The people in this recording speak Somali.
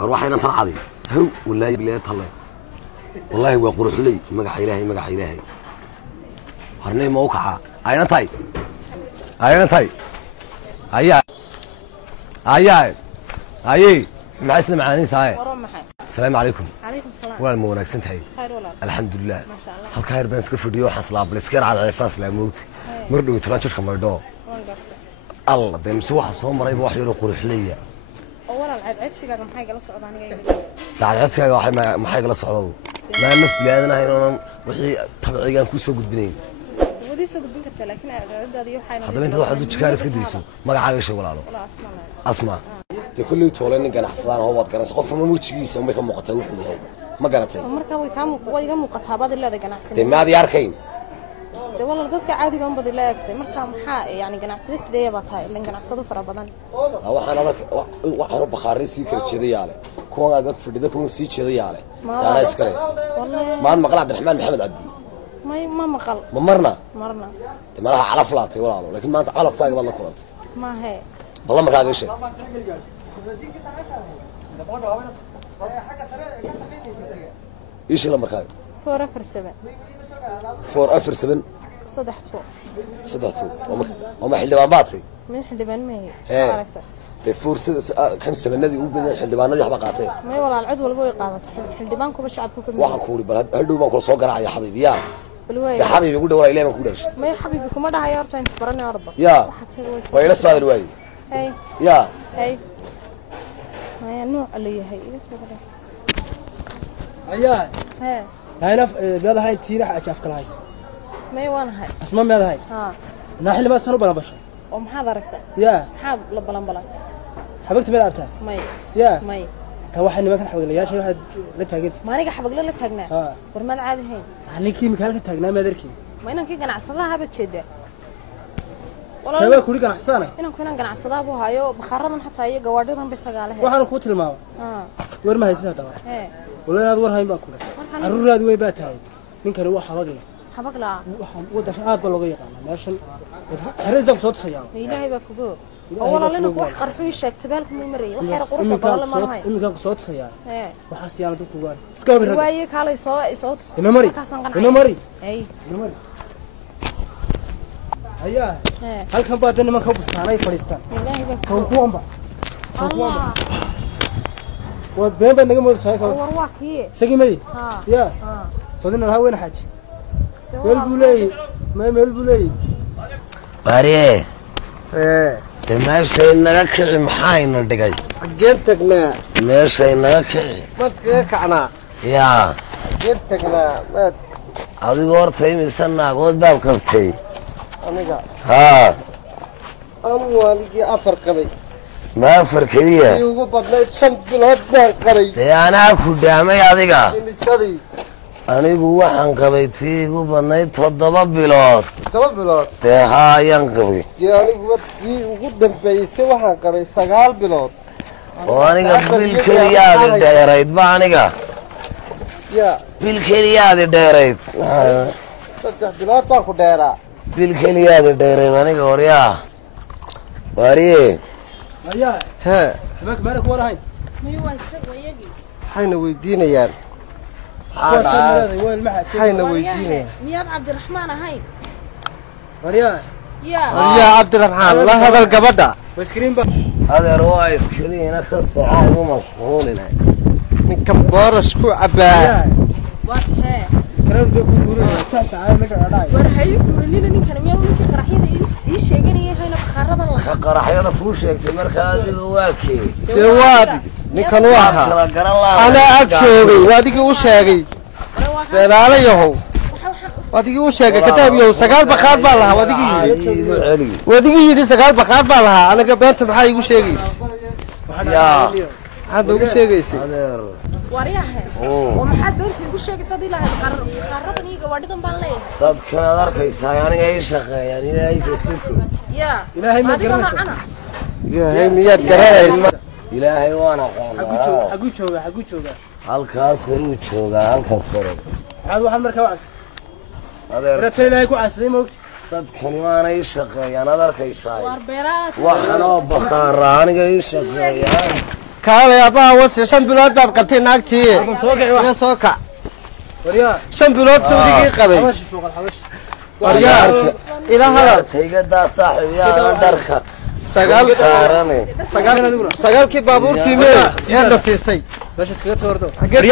أروح هنا طلع عادي هو والله بالله طلع والله هو قروح لي مقح إلهي هرني موقعة أين طيب أي مع اسم معاني ساي السلام عليكم. عليكم السلام. ولا المونك سنتهي خير ولا الحمد لله ما شاء الله. halka yar baan iska fadhiyo xaslaab la iska raacay asaas la moogti mar dhow toban jirka maydho Allah deemsi waxa soo maray wax yar oo quruxleeya oo walaal codsigaaga maxay gala socdaan aniga codsigaaga maxay gala socdaan ma naf bilaadana inaan wixii tabciigan ku soo gudbinayn wadii soo gudbin kartaa laakiin codadaada iyo waxayna hadaba inta waxa soo jikaar iska diiso magacaaga sheeg walaalo asma de kulli toolani ganacsadaan oo wad ganacsi qof ma muujigiisa uma ka muuqataa wuxuu yahay ma garatay marka way iga muuqataa baad ilaa ganacsiga de maad yarkayn de walaal dadka caadiga un bad ilaa agtay marka maxaa yani ganacsiga sidee baa tahay in ganacsado fara badan waxaan adag waxaan bakhaari sii kala jeedayaale kuwa adag fadhida kuwa sii jeedayaale taana iskale wallahi maad maqal Cabdiraxmaan Maxamed Cabdi ما مقل مرنا مرنا على فلاتي ولا لكن ما انت على فلاقي والله كنت ما هي والله ما كان شيء ايش لما كان 4 صدحتو وما حلبان باطي من حلبان ما هي عرفت فرصه كان سبنادي او بدل حلبانادي waxba qaatay ما walaal cid walba way qaadato xildibaanku ba shacabku ka mid waxaan ku wari bal hadhow baan kula soo garacay xabiibiyaa بالواي يا حبيبي قول والله إلهي ما كودرش ما يا حبيبي كم ده هيار تاني سبرني أربعة يا ولا لسه هذا الواي هاي يا هاي ما يا نوع اللي هي أيها ها هاي نف بيلا هاي تيرح أشاف كلايس ما يوان هاي اسمع بيلا هاي نحل ما سهل بلا بشر ومحاضرته يا حاب لبلا حبكت بلا أبتها ماي يا ماي توحني ما كان حبق لي يا شيء واحد لا تاجد ما نيجي حبق لا تاجنا ورمان عادي هين يعني كي مكانك تاجنا ما دركي ما إنك كي جناعصلها بتشده شباب كوري جناعصلنا إنك كنا جناعصلها بو هايو بخرنا حتى هي جوادهم بيسرقالها وحنا قوت الماء ور ما هيسها طبعا ولا نادور هاي ما كوري الرود وين باتاي من كان هو حبق لا وده شاد بلوغي قانا ماشن حرزك صوت سيارة إلهي بكبو أولا لنا بوح قرحوي الشيك تبالكم يمري وحير قرحة طوال ما هاي إمكان صوت سيارة وحاس يانا دوك وقال سكابر هذا روايك هالي صوت إنمري أي إنمري هيا هل كان بعدين ما كبستان أي فلسطين إلهي بكبو كوكوامبا وبين بين نجمة سايكل ورواك هي سجي مدي يا صدقنا الهوا وين حاج ملبولي ما ملبولي باريه ماشي نغكع محاينا دغاي جنتكنا ماشي نغكع بس كعنا يا جنتكنا ما adigu horta imisan naagood baad qabtay aniga ها amwaaligi afar qabay ma afar kaliya ugu badnayd 5 bilood baan qabay anaa ku dhaamay adiga imisadii anigu waxaan qabay tii ugu badnayd 7 bilood 7 bilood ayaan qabay anigu tii ugu dambeysay waxaan qabay 9 bilood oo aniga bil kaliya dheerayd ba aniga ya bil kaliya dheerayd 3 bilood baan ku dheeraa bil kaliya dheerayd aniga horiya bariye هيا ها ماك مالك ولا هاي ما يواسق ويجي حين ويدينيان حين ويدينيان مياد عبد الرحمن هاي وريا يا عبد الرحمن الله هذا القبضة وسكرين با هذا رواي سكرين اخص عاد ومشغول هنا من كم بارس كو عبا واه كلام دو كوري تاع عاد ما قراي ورهي كورنينا نين كان ميل نين قرحيدا ii sheeganayay hayna bakhaaradan la qaraxyada ku sheegtay marka adigu waakii dewaadi ninkan waxa ana ag joogay waadigi u sheegay beelaalayahow waadigi u sheegay kitaabyo 9 bakhaar baa lahaa waadigi yiri 9 bakhaar baa lahaa anaga beenta maxay igu sheegaysaa yaa hada ugu sheegaysay wariyaha oo maxaad beenta igu sheegaysaa ilaahay bakhaaradan iyo gawadhidan baan leeyahay dadka arkaysaa aniga ay shaqeeyaan ilaahay kusiko يا إلهي ما قرنس يا هي مياد قرنس إلهي وانا حقو جوجا halkaas uu jooga halkaas sare هذا واحد مركب وقت هذا رتل إلهي كو عسلي موقت dadkani waana ii shaqeeyaan ad arkaysaa war beeraha waxana bakhaar aniga ii shaqeeyaan kaalay abaha wasi 5 bilood baad qabtay naagtii iga soo kac waryaa 5 bilood sawdigii qabay waryaa ila hadal tayga daa saaxiib yaa darka sagaal saarane sagaalkii baabuurtii meel yaa dhasiisay meesha iskaga toordo xageed